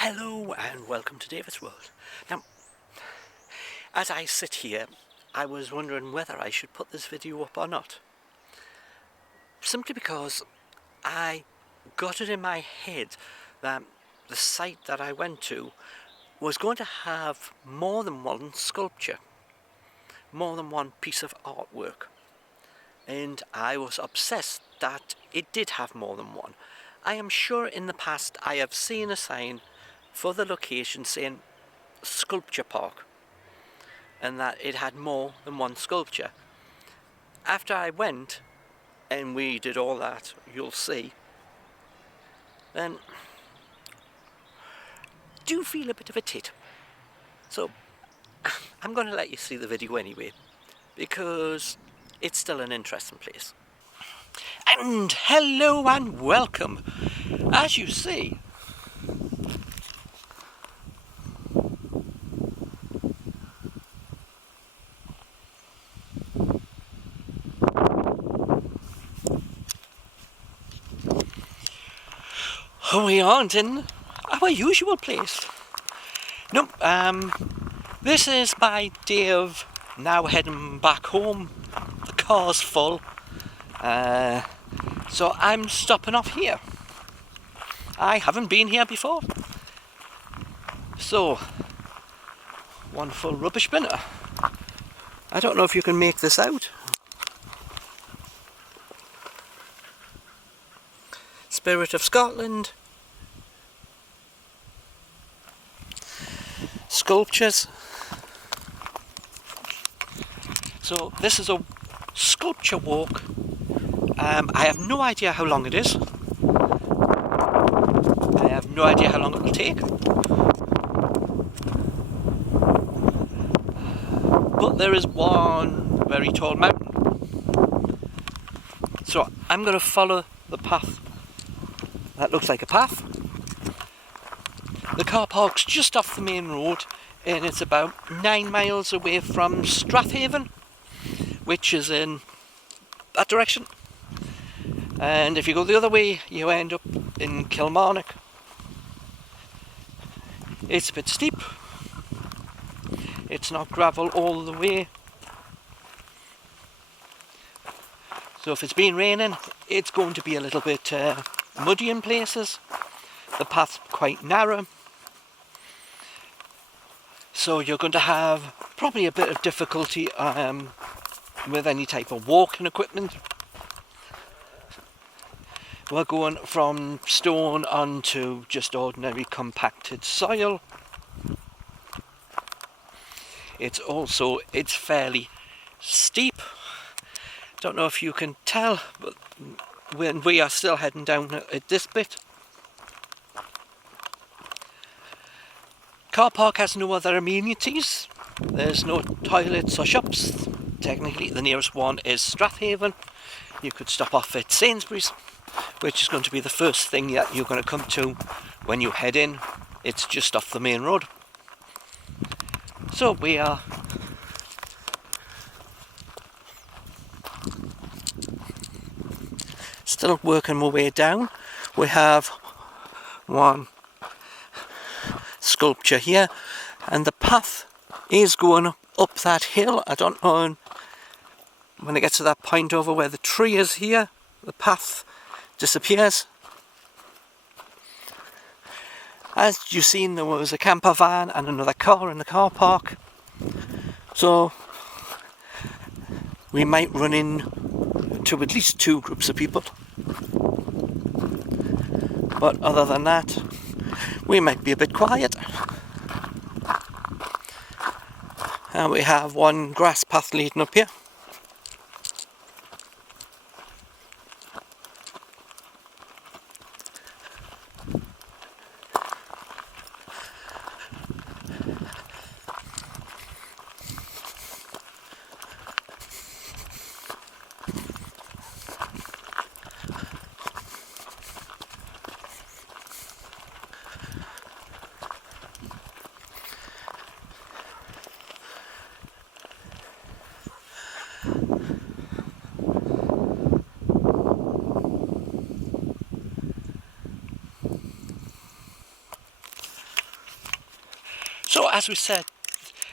Hello and welcome to David's World. Now, as I sit here, I was wondering whether I should put this video up or not. Simply because I got it in my head that the site that I went to was going to have more than one sculpture, more than one piece of artwork. And I was obsessed that it did have more than one. I am sure in the past I have seen a sign for the location saying Sculpture Park, and that it had more than one sculpture. After I went and we did all that, you'll see, then do feel a bit of a tit. So I'm going to let you see the video anyway, because it's still an interesting place. And hello and welcome. As you see, we aren't in our usual place. Nope, this is my day of now heading back home. The car's full, so I'm stopping off here. I haven't been here before. So, one full rubbish binner. I don't know if you can make this out. Spirit of Scotland. Sculptures. So this is a sculpture walk. I have no idea how long it is. I have no idea how long it will take. But there is one very tall mountain. So I'm going to follow the path. That looks like a path. The car park's just off the main road, and it's about 9 miles away from Strathaven, which is in that direction. And if you go the other way, you end up in Kilmarnock. It's a bit steep. It's not gravel all the way. So if it's been raining, it's going to be a little bit muddy in places. The path's quite narrow. So you're going to have probably a bit of difficulty with any type of walking equipment. We're going from stone onto just ordinary compacted soil. It's fairly steep. Don't know if you can tell, but when we are still heading down at this bit. Car park has no other amenities. There's no toilets or shops. Technically the nearest one is Strathaven. You could stop off at Sainsbury's, which is going to be the first thing that you're going to come to when you head in. It's just off the main road. So we are still working my way down. We have one sculpture here, and the path is going up that hill. I don't know when it gets to that point over where the tree is here, the path disappears. As you've seen, there was a camper van and another car in the car park, so we might run into at least 2 groups of people. But other than that, we might be a bit quiet. And we have one grass path leading up here. as we said,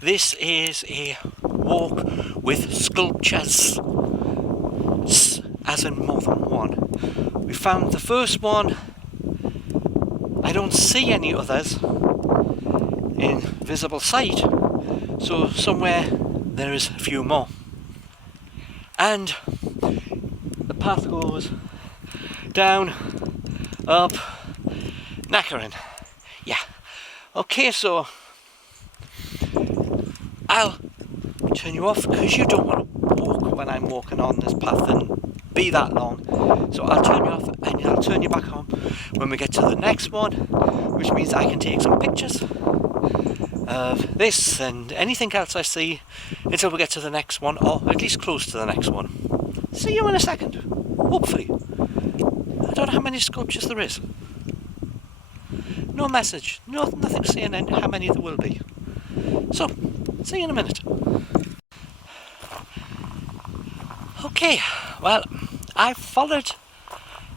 this is a walk with sculptures, as in more than one. We found the first one. I don't see any others in visible sight, so somewhere there is a few more. And the path goes down, up, knackering. Yeah. Okay, so I'll turn you off because you don't want to walk when I'm walking on this path and be that long. So I'll turn you off and I'll turn you back on when we get to the next one, which means I can take some pictures of this and anything else I see until we get to the next one, or at least close to the next one. See you in a second, hopefully. I don't know how many sculptures there is. No message, nothing saying how many there will be. So, see you in a minute. Okay, well, I followed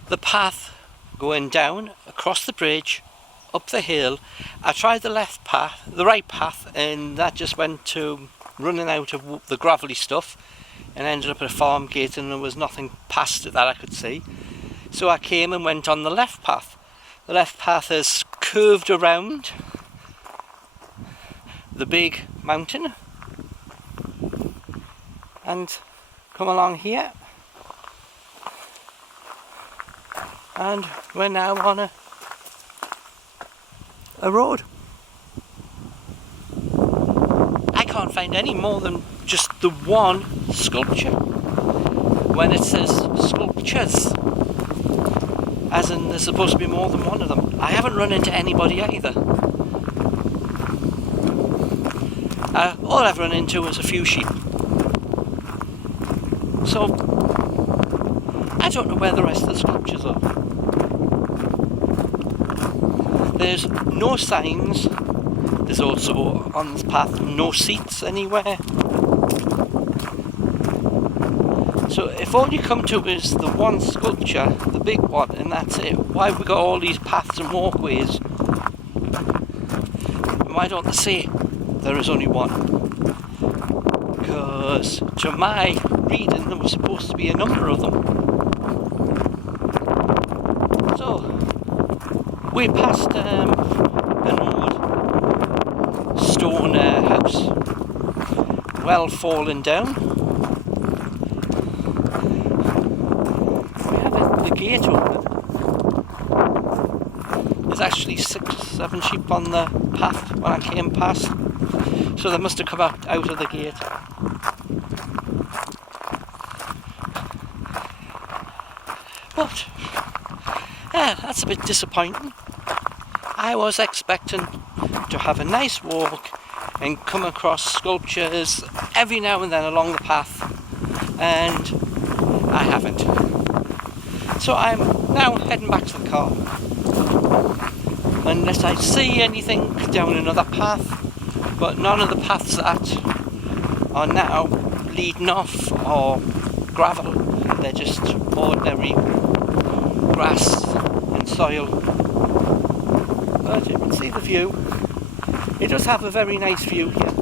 the path going down across the bridge, up the hill. I tried the right path, and that just went to running out of the gravelly stuff and ended up at a farm gate, and there was nothing past it that I could see. So I came and went on the left path. The left path is curved around the big mountain and come along here, and we're now on a road. I can't find any more than just the one sculpture when it says sculptures, as in there's supposed to be more than one of them. I haven't run into anybody either. All I've run into is a few sheep. So I don't know where the rest of the sculptures are. There's no signs. There's also on this path no seats anywhere. So if all you come to is the one sculpture, the big one, and that's it, why have we got all these paths and walkways? And why don't they say there is only one? Because to my reading there was supposed to be a number of them. So we passed an old stone house, well fallen down. We have the gate open. There's actually 6-7 sheep on the path when I came past, so they must have come out of the gate. But yeah, that's a bit disappointing. I was expecting to have a nice walk and come across sculptures every now and then along the path, and I haven't. So I'm now heading back to the car, unless I see anything down another path. But none of the paths that are now leading off are gravel. They're just ordinary grass and soil. But you can see the view. It does have a very nice view here.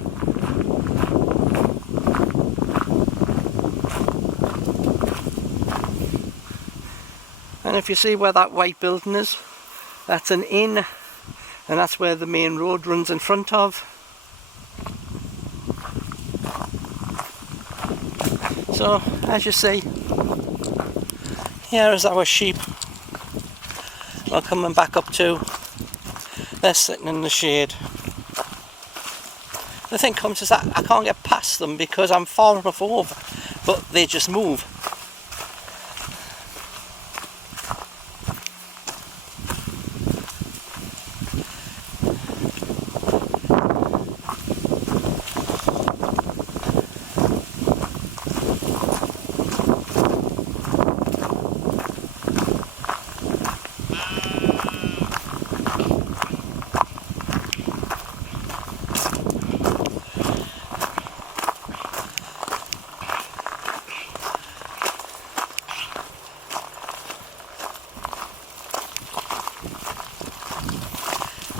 And if you see where that white building is, that's an inn, and that's where the main road runs in front of. So, as you see, here is our sheep. We're coming back up to, they're sitting in the shade. The thing comes is that I can't get past them because I'm far enough over, but they just move.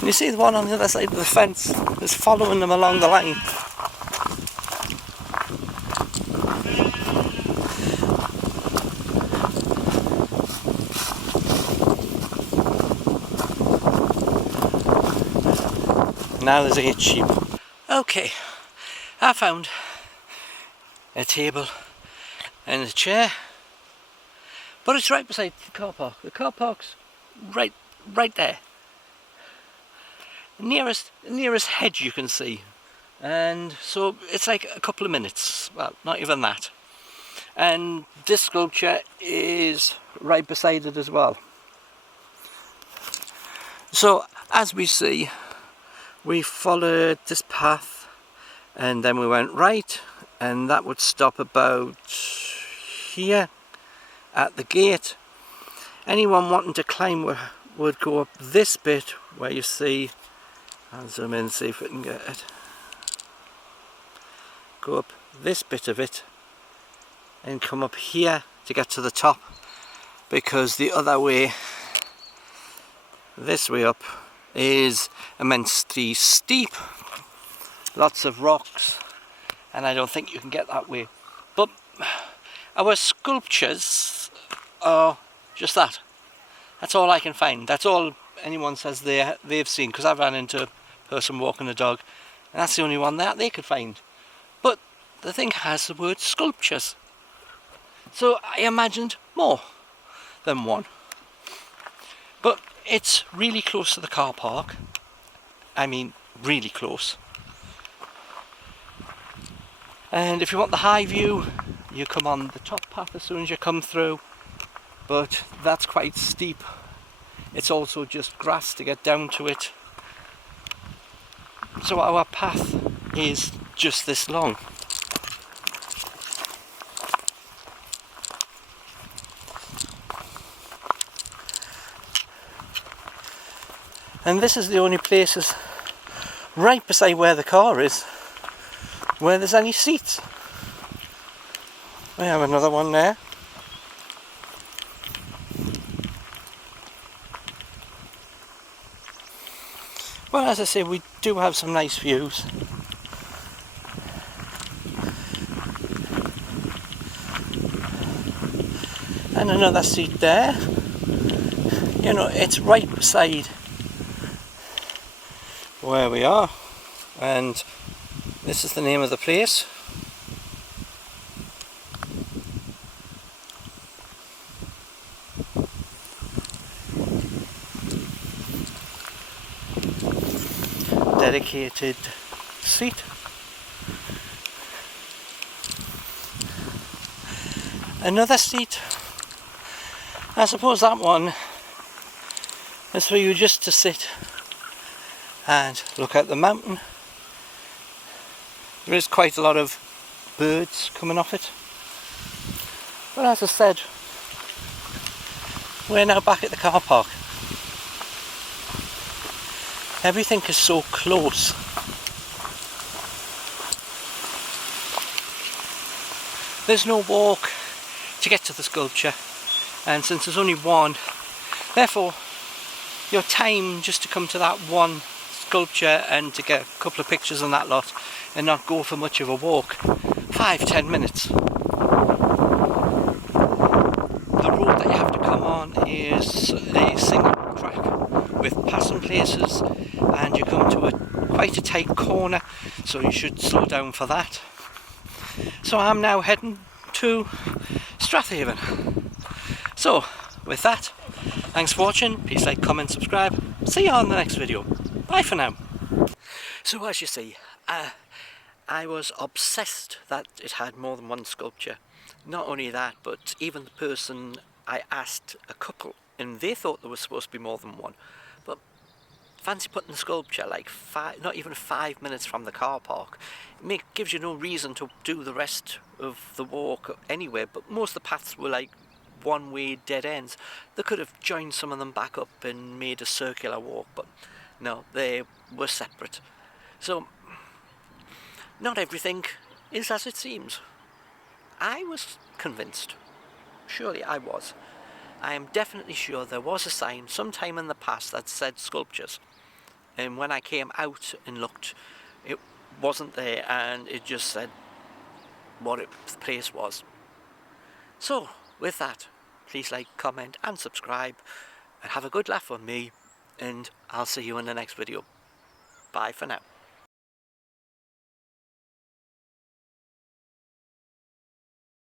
You see the one on the other side of the fence is following them along the line. Now there's 8 sheep. Okay, I found a table and a chair, but it's right beside the car park. The car park's right there. Nearest hedge you can see, and so it's like a couple of minutes. Well, not even that. And this sculpture is right beside it as well. So as we see, we followed this path and then we went right, and that would stop about here at the gate. Anyone wanting to climb would go up this bit where you see, I'll zoom in and see if we can get it. Go up this bit of it and come up here to get to the top, because the other way, this way up, is immensely steep, lots of rocks, and I don't think you can get that way. But our sculptures are just that. That's all I can find. That's all anyone says they've seen, because I've ran into a person walking a dog and that's the only one that they could find. But the thing has the word sculptures, so I imagined more than one. But it's really close to the car park. I mean, really close. And if you want the high view, you come on the top path as soon as you come through, but that's quite steep. It's also just grass to get down to it. So our path is just this long. And this is the only places right beside where the car is where there's any seats. We have another one there. Well, as I say, we do have some nice views. And another seat there. You know, it's right beside where we are, and this is the name of the place. Dedicated seat. Another seat. I suppose that one is for you just to sit and look at the mountain. There is quite a lot of birds coming off it. But as I said, we're now back at the car park. Everything is so close. There's no walk to get to the sculpture, and since there's only one, therefore your time just to come to that one sculpture and to get a couple of pictures on that lot and not go for much of a walk, 5-10 minutes. The road that you have to come on is a single track with passing places, and you come to quite a tight corner, so you should slow down for that. So I'm now heading to Strathaven. So with that, thanks for watching. Please like, comment, subscribe. See you on the next video. Bye for now. So as you see, I was obsessed that it had more than one sculpture. Not only that, but even the person I asked, a couple, and they thought there was supposed to be more than one. But fancy putting the sculpture like not even 5 minutes from the car park. It gives you no reason to do the rest of the walk anywhere, but most of the paths were like one-way dead ends. They could have joined some of them back up and made a circular walk, but no, they were separate. So not everything is as it seems. I was convinced. Surely I was. I am definitely sure there was a sign sometime in the past that said sculptures. and when I came out and looked, it wasn't there, and it just said what the place was. So with that, please like, comment and subscribe, and have a good laugh on me, and I'll see you in the next video. Bye for now.